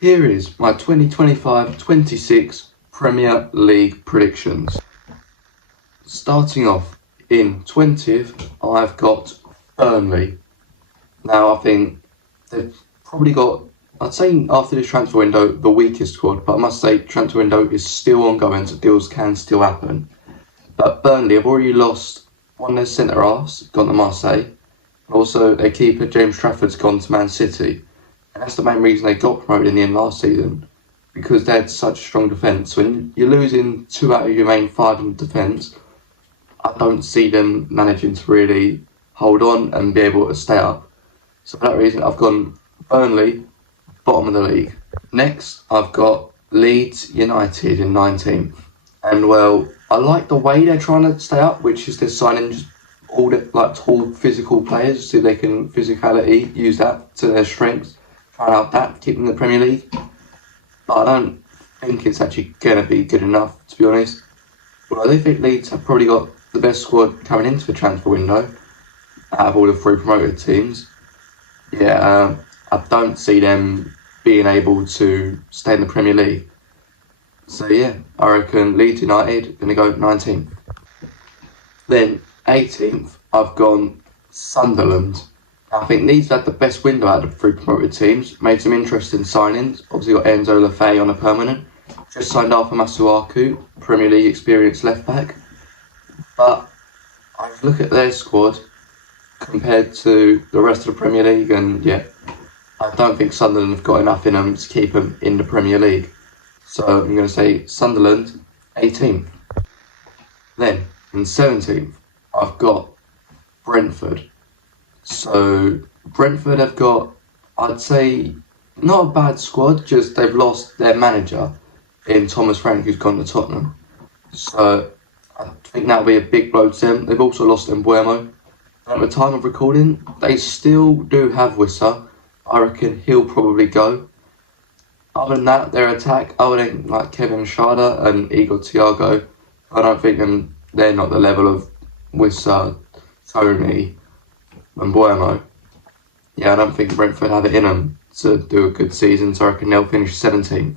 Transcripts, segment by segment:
Here is my 2025-26 Premier League predictions. Starting off in 20th, I've got Burnley. Now, I think they've probably got, I'd say after this transfer window, the weakest squad, but I must say transfer window is still ongoing, so deals can still happen. But Burnley have already lost one of their centre-halves, gone to Marseille. Also, their keeper, James Trafford's gone to Man City. And that's the main reason they got promoted in the end last season, because they had such strong defence. When you're losing 2 out of your main 5 in defence, I don't see them managing to really hold on and be able to stay up. So for that reason, I've gone Burnley, bottom of the league. Next, I've got Leeds United in 19th. And well, I like the way they're trying to stay up, which is they're signing just all the tall physical players so they can physicality, use that to their strengths, try out that, keep them in the Premier League. But I don't think it's actually going to be good enough, to be honest. But I do think Leeds have probably got the best squad coming into the transfer window out of all the 3 promoted teams. Yeah, I don't see them being able to stay in the Premier League. So yeah, I reckon Leeds United going to go 19th. Then 18th, I've gone Sunderland. I think Leeds had the best window out of the 3 promoted teams, made some interesting signings. Obviously got Enzo Lefebvre on a permanent. Just signed Arthur Masuaku, Premier League experienced left back. But I look at their squad compared to the rest of the Premier League, and yeah, I don't think Sunderland have got enough in them to keep them in the Premier League. So I'm going to say Sunderland 18th. Then in 17th, I've got Brentford. So Brentford have got, I'd say, not a bad squad, just they've lost their manager in Thomas Frank, who's gone to Tottenham. So I think that'll be a big blow to them. They've also lost Mbuemo. At the time of recording, they still do have Wissa. I reckon he'll probably go. Other than that, their attack, other than Kevin Schade and Igor Thiago, I don't think they're not the level of Wissa, Tony, and Mbuemo. Yeah, I don't think Brentford have it in them to do a good season, so I reckon they'll finish 17th.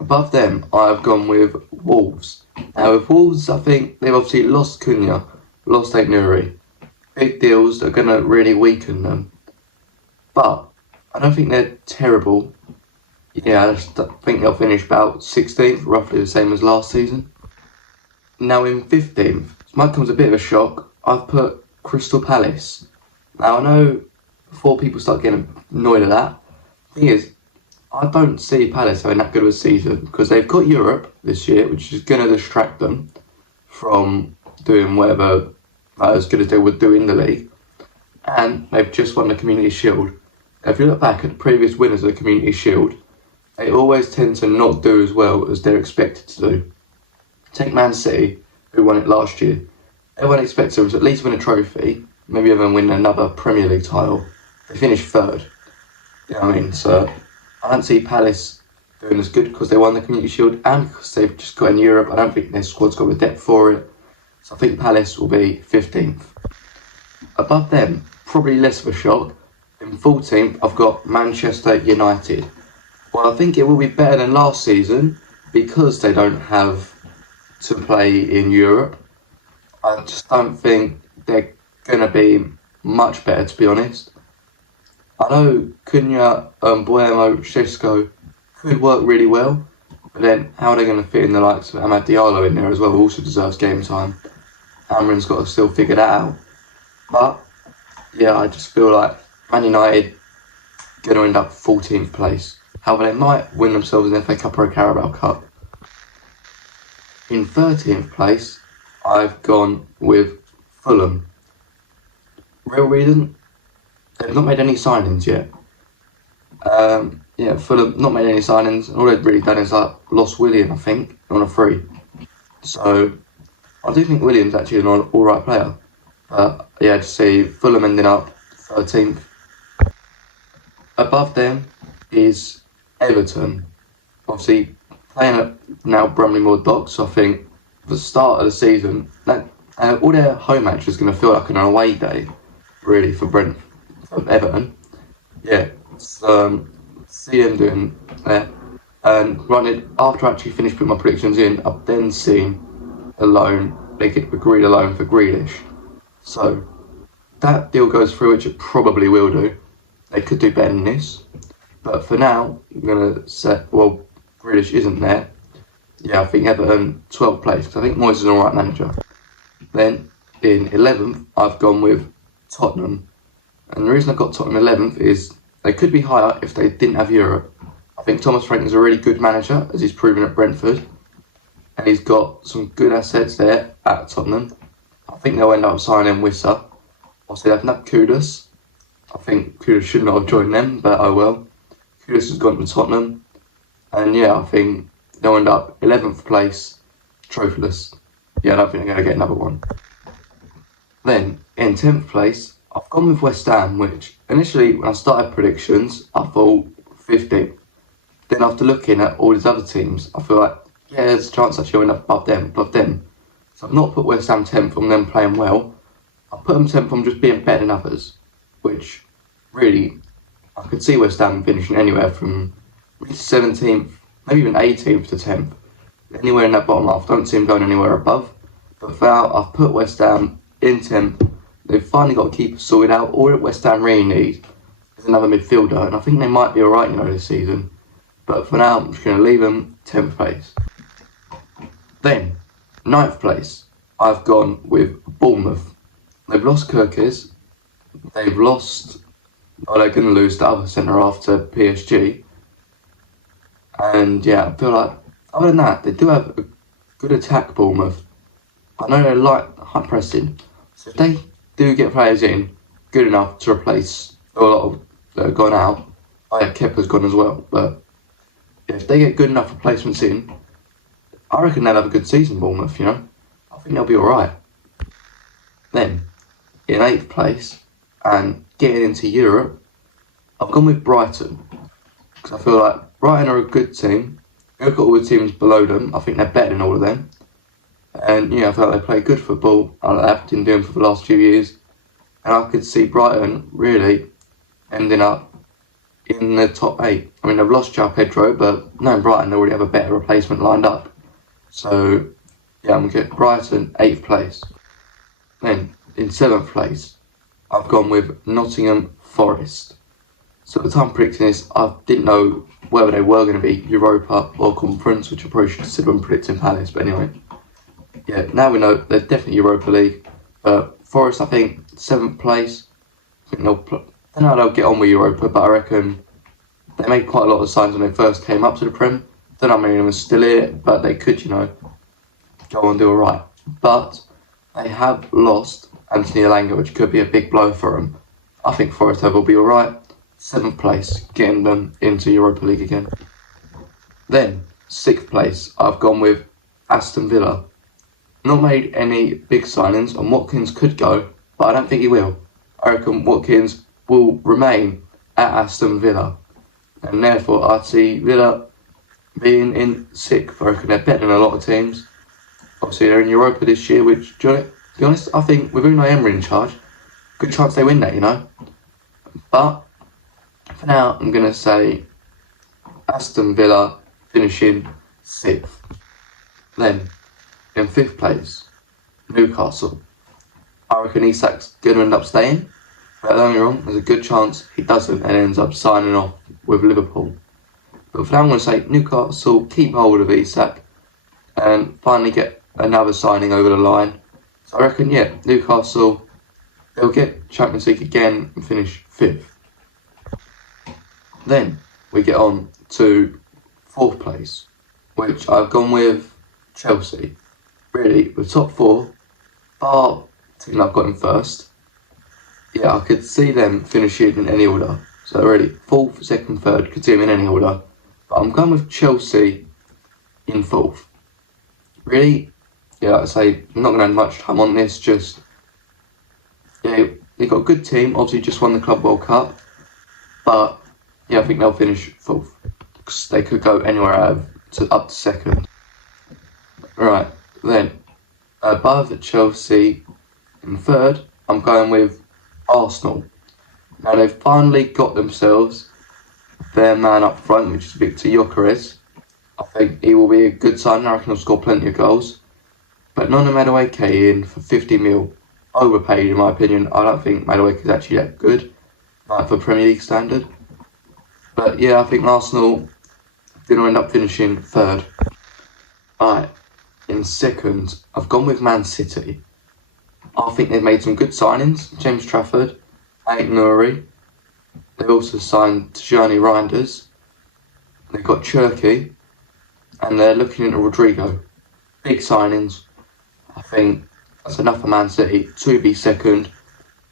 Above them, I've gone with Wolves. Now with Wolves, I think they've obviously lost Cunha, lost Aït-Nouri. Big deals that are going to really weaken them. But I don't think they're terrible. Yeah, I just think they'll finish about 16th, roughly the same as last season. Now in 15th, this might come as a bit of a shock, I've put Crystal Palace. Now I know before people start getting annoyed at that, the thing is, I don't see Palace having that good of a season because they've got Europe this year, which is going to distract them from doing whatever as good as they would do in the league. And they've just won the Community Shield. If you look back at the previous winners of the Community Shield, they always tend to not do as well as they're expected to do. Take Man City, who won it last year. Everyone expects them to at least win a trophy, maybe even win another Premier League title. They finished 3rd. You know what I mean? So I don't see Palace doing as good because they won the Community Shield and because they've just got in Europe. I don't think their squad's got the depth for it. So I think Palace will be 15th. Above them, probably less of a shock. In 14th, I've got Manchester United. Well, I think it will be better than last season because they don't have to play in Europe. I just don't think they're going to be much better, to be honest. I know Cunha, Mbuemo, Šeško could work really well, but then how are they going to fit in the likes of Amad Diallo in there as well, who also deserves game time? Amrin's got to still figure that out. But yeah, I just feel like Man United going to end up 14th place. However, they might win themselves an FA Cup or a Carabao Cup. In 13th place, I've gone with Fulham. Real reason? They've not made any signings yet. Fulham not made any signings, and all they've really done is lost William, I think, on a free. So I do think William's actually an alright player. Yeah, to see Fulham ending up 13th. Above them is Everton. Obviously, playing at now Bromley Moor Docks, so I think the start of the season, all their home match is going to feel like an away day, really, for Everton. Yeah, it's see them doing there. And granted, after I actually finished putting my predictions in, I've then seen a loan, they get agreed a loan for Grealish. So that deal goes through, which it probably will do. They could do better than this. But for now, I'm going to say, well, Grealish isn't there. Yeah, I think Everton 12th place, because I think Moyes is an alright manager. Then in 11th, I've gone with Tottenham. And the reason I got Tottenham 11th is they could be higher if they didn't have Europe. I think Thomas Frank is a really good manager, as he's proven at Brentford. And he's got some good assets there at Tottenham. I think they'll end up signing Wissa. Obviously, they've nabbed Kudus. I think Kudus should not have joined them, but oh well. Kudus has gone to Tottenham. And yeah, I think they'll end up 11th place, trophyless. Yeah, I don't think they're going to get another one. Then, in 10th place, I've gone with West Ham, which initially, when I started predictions, I thought 50. Then after looking at all these other teams, I feel like, yeah, there's a chance that you'll end up above them. So I've not put West Ham 10th from them playing well. I put them 10th from just being better than others, which really, I could see West Ham finishing anywhere from 17th, maybe even 18th to 10th. Anywhere in that bottom half, don't see them going anywhere above. But for now, I've put West Ham in 10th. They've finally got a keeper sorted out. All that West Ham really need is another midfielder, and I think they might be alright, this season. But for now, I'm just going to leave them 10th place. Then, 9th place, I've gone with Bournemouth. They've lost Kirkes. They're going to lose the other centre-half to PSG. And yeah, I feel like, other than that, they do have a good attack, Bournemouth. I know they like high pressing. So if they do get players in, good enough to replace a lot of that have gone out. Oh yeah, Kepa's gone as well. But if they get good enough replacements in, I reckon they'll have a good season, Bournemouth, I think they'll be alright. Then, in 8th place, and getting into Europe, I've gone with Brighton. Because I feel like Brighton are a good team. Look at all the teams below them, I think they're better than all of them. And I feel like they play good football, like they've been doing for the last few years. And I could see Brighton really ending up in the top 8. I mean, they've lost João Pedro, but knowing Brighton, they already have a better replacement lined up. So, yeah, I'm going to get Brighton 8th place. Then, in 7th place, I've gone with Nottingham Forest. So at the time predicting this, I didn't know whether they were going to be Europa or Conference, which I probably should consider when predicting Palace, but anyway. Yeah, now we know they're definitely Europa League. Forest, I think, 7th place. I think I don't know how they'll get on with Europa, but I reckon they made quite a lot of signs when they first came up to the Prem. Don't know how many of them are still here, but they could, go on and do alright. But they have lost Anthony Elanga, which could be a big blow for them. I think Forest will be alright. 7th place, getting them into Europa League again. Then, 6th place, I've gone with Aston Villa. Not made any big signings, and Watkins could go, but I don't think he will. I reckon Watkins will remain at Aston Villa. And therefore, I'd see Villa being in 6th. I reckon they're better than a lot of teams. Obviously, they're in Europa this year, which, to be honest, I think with Unai Emery in charge, good chance they win that, But for now, I'm going to say Aston Villa finishing 6th. Then, in 5th place, Newcastle. I reckon Isak's going to end up staying. But don't get me wrong, there's a good chance he doesn't and ends up signing off with Liverpool. But for now, I'm going to say Newcastle keep hold of Isak and finally get another signing over the line. So I reckon, Newcastle, they'll get Champions League again and finish 5th. Then we get on to 4th place, which I've gone with Chelsea. Really, the top 4, bar team I've got in first. Yeah, I could see them finishing in any order. So really, 4th, 2nd, 3rd, could see them in any order. But I'm going with Chelsea in 4th. Really, like I say, I'm not going to have much time on this, they've got a good team, obviously just won the Club World Cup. But, I think they'll finish 4th. Because they could go anywhere up to 2nd. Right, then, above Chelsea in 3rd, I'm going with Arsenal. Now they've finally got themselves their man up front, which is Victor Gyökeres. I think he will be a good signing. I reckon he'll score plenty of goals. But Nona Madueke in for 50 mil. Overpaid in my opinion. I don't think Madueke is actually that good, like for Premier League standard. But yeah, I think Arsenal going to end up finishing third. Right, in second, I've gone with Man City. I think they've made some good signings. James Trafford, Ait-Nouri. They've also signed Tijani Reinders. They've got Cherki. And they're looking into Rodrigo. Big signings. I think that's enough for Man City to be second,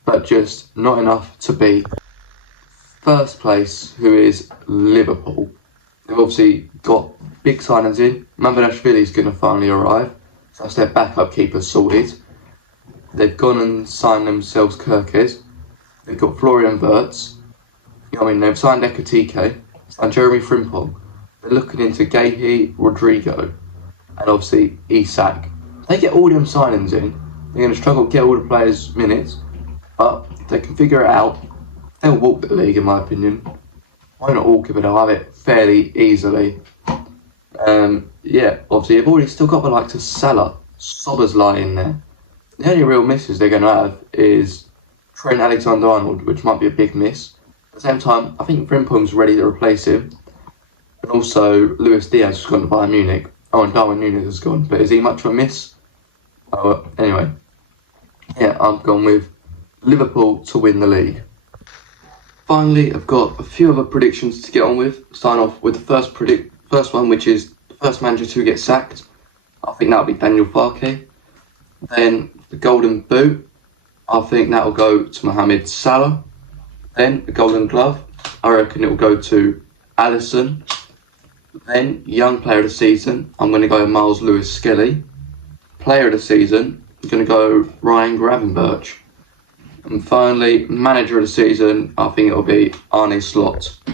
but just not enough to be first place, who is Liverpool. They've obviously got big signings in. Mamardashvili's going to finally arrive. So that's their backup keeper sorted. They've gone and signed themselves Kirkes. They've got Florian Wirtz. You know what I mean? They've signed Ekatike and Jeremy Frimpong. They're looking into Gahey, Rodrigo, and obviously Isak. They get all them signings in. They're going to struggle to get all the players minutes, but if they can figure it out, they'll walk the league in my opinion. Why not walk it, but they'll have it fairly easily. Yeah, obviously they've already still got the likes of Salah, Szoboszlai in there. The only real misses they're going to have is Trent Alexander-Arnold, which might be a big miss. At the same time, I think Frimpong's ready to replace him. And also, Luis Diaz has gone to Bayern Munich. Oh, and Darwin Núñez has gone. But is he much of a miss? Oh, anyway. Yeah, I've gone with Liverpool to win the league. Finally, I've got a few other predictions to get on with. Starting off with the first one, which is the first manager to get sacked. I think that'll be Daniel Farke. Then the Golden Boot. I think that'll go to Mohamed Salah. Then the Golden Glove. I reckon it'll go to Alisson. Then Young Player of the Season. I'm going to go Miles Lewis-Skelly. Player of the Season. I'm going to go Ryan Gravenberch. And finally, Manager of the Season. I think it'll be Arne Slot.